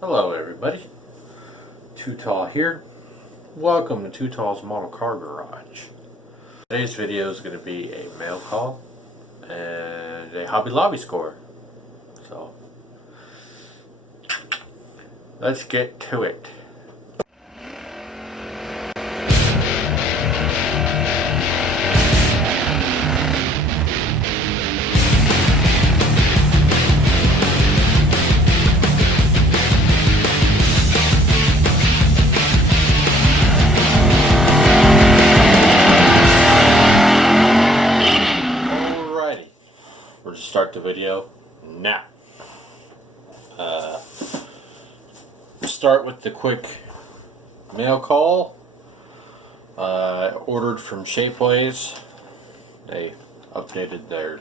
Hello everybody, Too Tall here. Welcome to Too Tall's Model Car Garage. Today's video is going to be a mail call and a Hobby Lobby score. So, let's get to it. We're to start the video now. Start with the quick mail call. Ordered from Shapeways. They updated their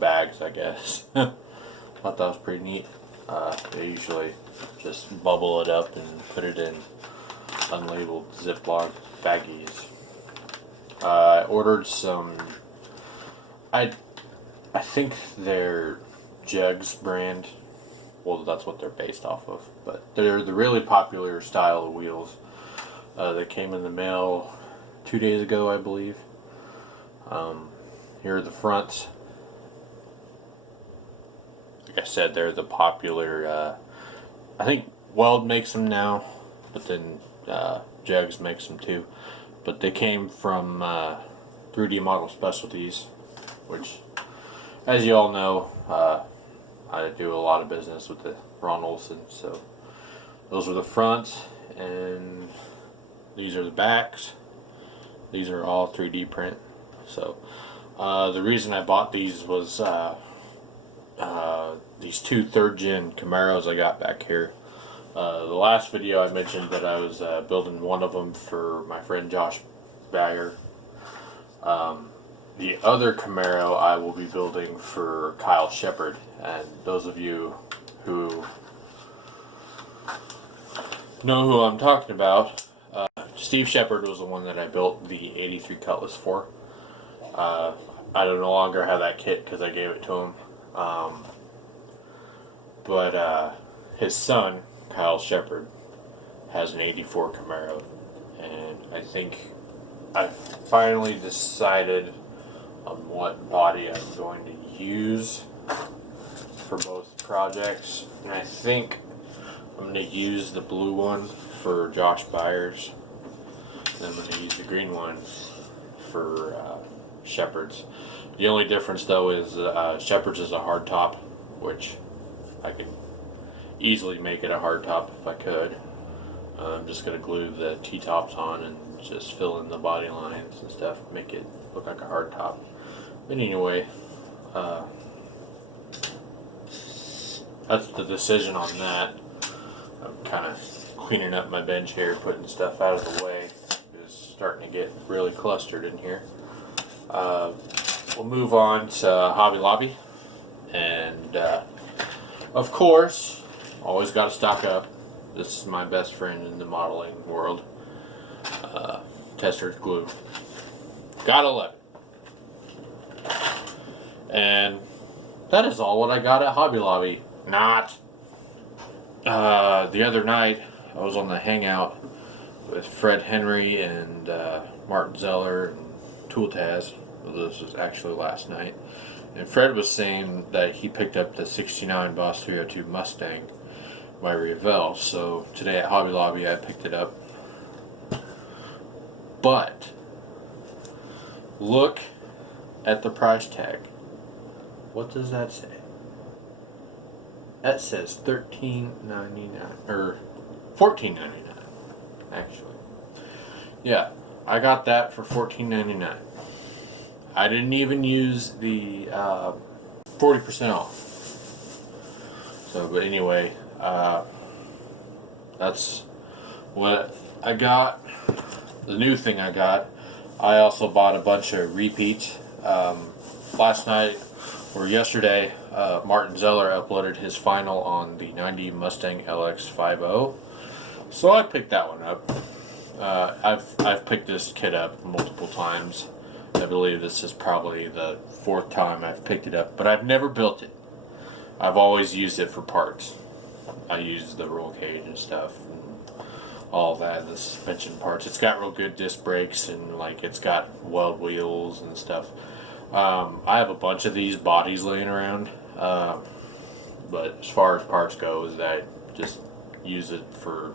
bags, I guess. Thought that was pretty neat. They usually just bubble it up and put it in unlabeled Ziploc baggies. I ordered some. I think they're Jugs brand. Well, that's what they're based off of. But they're the really popular style of wheels. They came in the mail 2 days ago, I believe. Here are the fronts. Like I said, they're the popular. I think Weld makes them now, but then Jugs makes them too. But they came from 3D Model Specialties, which, as you all know, I do a lot of business with the Ron Olson, so those are the fronts, and these are the backs. These are all 3D print. So the reason I bought these was these two 3rd gen Camaros I got back here. The last video I mentioned that I was building one of them for my friend Josh Bayer. The other Camaro I will be building for Kyle Shepard, and those of you who know who I'm talking about, Steve Shepard was the one that I built the 83 Cutlass for. I no longer have that kit because I gave it to him, but his son, Kyle Shepard, has an 84 Camaro, and I think I finally decided on what body I'm going to use for both projects, and I think I'm going to use the blue one for Josh Byers, and I'm going to use the green one for Shepard's. The only difference though is Shepard's is a hard top, which I could easily make it a hard top if I could. I'm just going to glue the T-tops on and just fill in the body lines and stuff, make it look like a hard top. But anyway, that's the decision on that. I'm kind of cleaning up my bench here, putting stuff out of the way. It's starting to get really clustered in here. We'll move on to Hobby Lobby, and of course, always got to stock up. This is my best friend in the modeling world. Testor's glue. Gotta love it. And that is all what I got at Hobby Lobby. Not. The other night, I was on the hangout with Fred Henry and Martin Zeller and Tool Taz. This was actually last night. And Fred was saying that he picked up the 69 Boss 302 Mustang by Revell. So today at Hobby Lobby I picked it up. But look at the price tag. What does that say? That says $13.99 or $14.99 actually. Yeah, I got that for $14.99. I didn't even use the 40% off. So, but anyway, that's what I got. The new thing I got. I also bought a bunch of repeats. Last night or yesterday, Martin Zeller uploaded his final on the 90 Mustang LX50. So I picked that one up. I've picked this kit up multiple times. I believe this is probably the 4th time I've picked it up, but I've never built it. I've always used it for parts. I use the roll cage and stuff, and all that, the suspension parts. It's got real good disc brakes, and like it's got weld wheels and stuff. I have a bunch of these bodies laying around, but as far as parts goes, I just use it for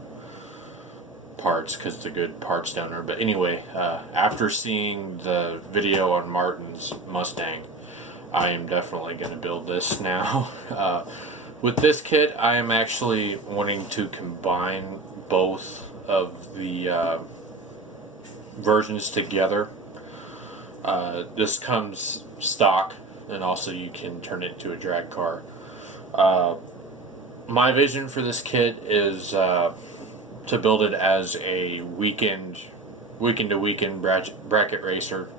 parts because it's a good parts donor. But anyway, after seeing the video on Martin's Mustang, I am definitely going to build this now. With this kit, I am actually wanting to combine both of the versions together. This comes stock, and also you can turn it into a drag car. My vision for this kit is to build it as a weekend to weekend bracket racer.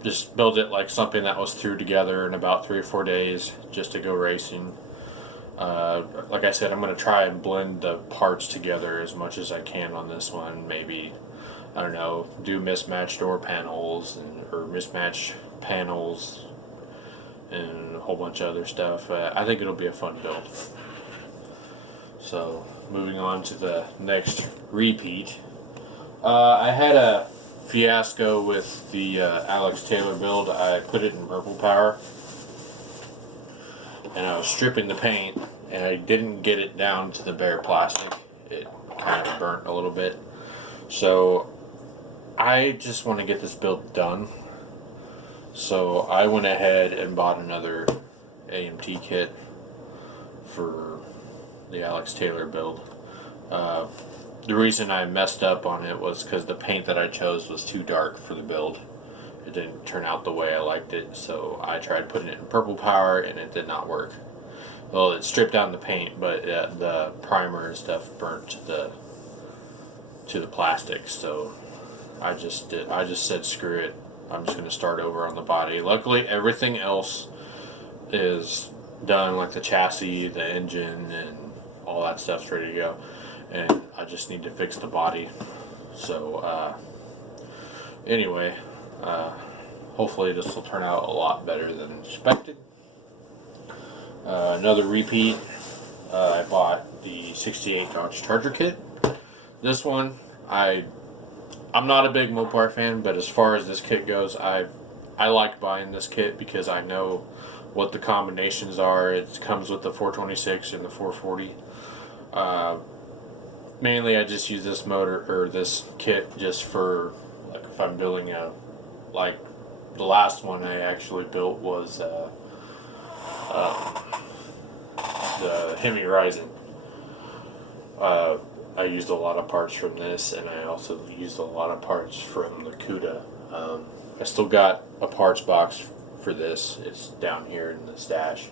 Just build it like something that was threw together in about 3 or 4 days just to go racing. Like I said, I'm going to try and blend the parts together as much as I can on this one. Maybe, I don't know, do mismatched door panels or mismatched panels and a whole bunch of other stuff. I think it'll be a fun build. So, moving on to the next repeat. I had a fiasco with the Alex Taylor build. I put it in purple power, and I was stripping the paint, and I didn't get it down to the bare plastic. It kind of burnt a little bit. So I just want to get this build done. So I went ahead and bought another AMT kit for the Alex Taylor build. The reason I messed up on it was because the paint that I chose was too dark for the build. It didn't turn out the way I liked it, so I tried putting it in purple power and it did not work. Well, it stripped down the paint, but the primer and stuff burnt to the plastic. So I just said screw it. I'm just gonna start over on the body. Luckily, everything else is done, like the chassis, the engine, and all that stuff's ready to go. And I just need to fix the body. So anyway, hopefully this will turn out a lot better than expected. Another repeat, I bought the 68 Dodge Charger kit. This one, I'm not a big Mopar fan, but as far as this kit goes, I like buying this kit because I know what the combinations are. It comes with the 426 and the 440. Mainly I just use this motor or this kit just for like if I'm building like the last one I actually built was the Hemi Rising. I used a lot of parts from this, and I also used a lot of parts from the Cuda. I still got a parts box for this. It's down here in the stash,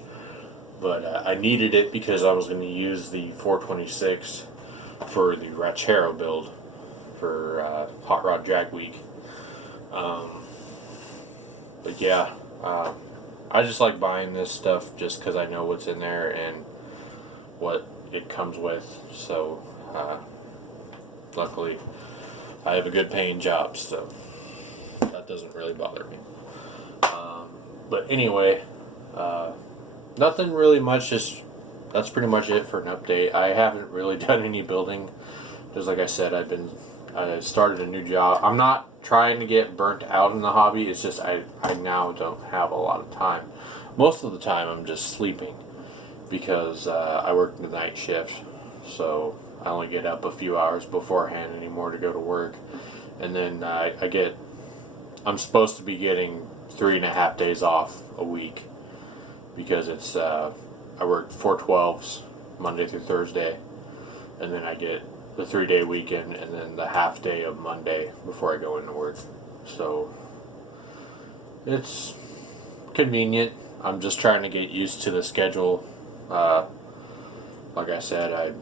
but I needed it because I was going to use the 426 for the Ranchero build for Hot Rod Drag Week. But yeah, I just like buying this stuff just because I know what's in there and what it comes with. So luckily I have a good paying job, so that doesn't really bother me. But anyway, nothing really much, just that's pretty much it for an update. I haven't really done any building because like I said, I started a new job. I'm not trying to get burnt out in the hobby. It's just I now don't have a lot of time. Most of the time I'm just sleeping because I work the night shift, so I only get up a few hours beforehand anymore to go to work, and then I'm supposed to be getting 3.5 days off a week because it's I work 4/12s Monday through Thursday, and then I get the 3-day weekend and then the half day of Monday before I go into work. So it's convenient. I'm just trying to get used to the schedule. Like I said, I've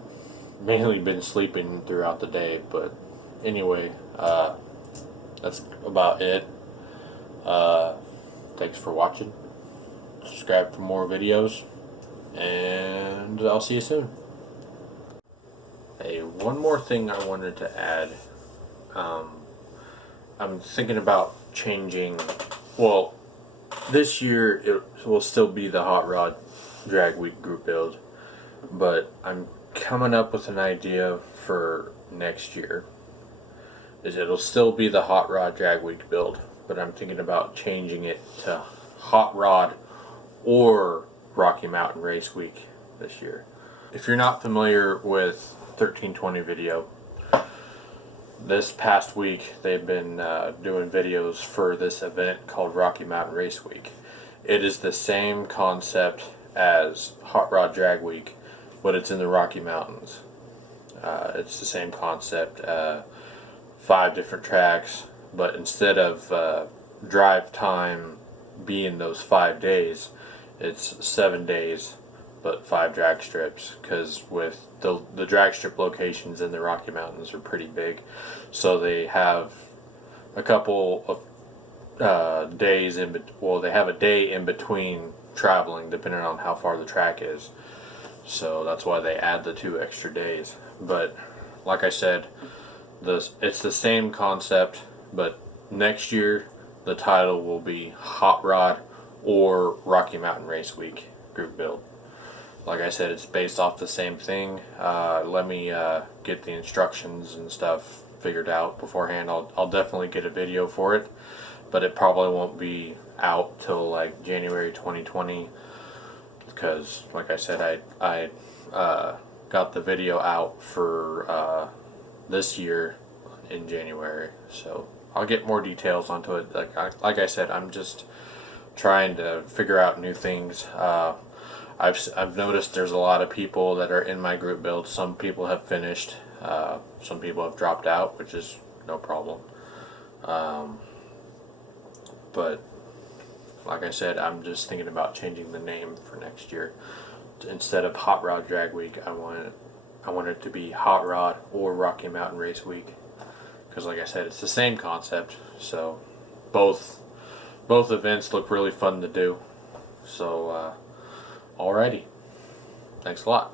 mainly been sleeping throughout the day, but anyway, that's about it. Thanks for watching. Subscribe for more videos, and I'll see you soon. Hey, one more thing I wanted to add. I'm thinking about changing. Well, this year it will still be the Hot Rod Drag Week group build, but I'm coming up with an idea for next year. Is it'll still be the Hot Rod Drag Week build, but I'm thinking about changing it to Hot Rod or Rocky Mountain Race Week this year. If you're not familiar with 1320 Video, this past week they've been doing videos for this event called Rocky Mountain Race Week. It is the same concept as Hot Rod Drag Week, but it's in the Rocky Mountains. It's the same concept, 5 different tracks, but instead of drive time being those 5 days, it's 7 days, but 5 drag strips, because with the drag strip locations in the Rocky Mountains are pretty big, so they have a couple of days they have a day in between traveling, depending on how far the track is. So that's why they add the 2 extra days. But like I said, it's the same concept, but next year the title will be Hot Rod or Rocky Mountain Race Week group build. Like I said, it's based off the same thing. Let me get the instructions and stuff figured out beforehand. I'll definitely get a video for it, but it probably won't be out till like January 2020, because like I said, I got the video out for this year in January, so I'll get more details onto it. Like I said, I'm just trying to figure out new things. I've noticed there's a lot of people that are in my group build. Some people have finished, some people have dropped out, which is no problem. But like I said, I'm just thinking about changing the name for next year. Instead of Hot Rod Drag Week, I want it to be Hot Rod or Rocky Mountain Race Week, because like I said, it's the same concept. So both events look really fun to do. So alrighty, thanks a lot.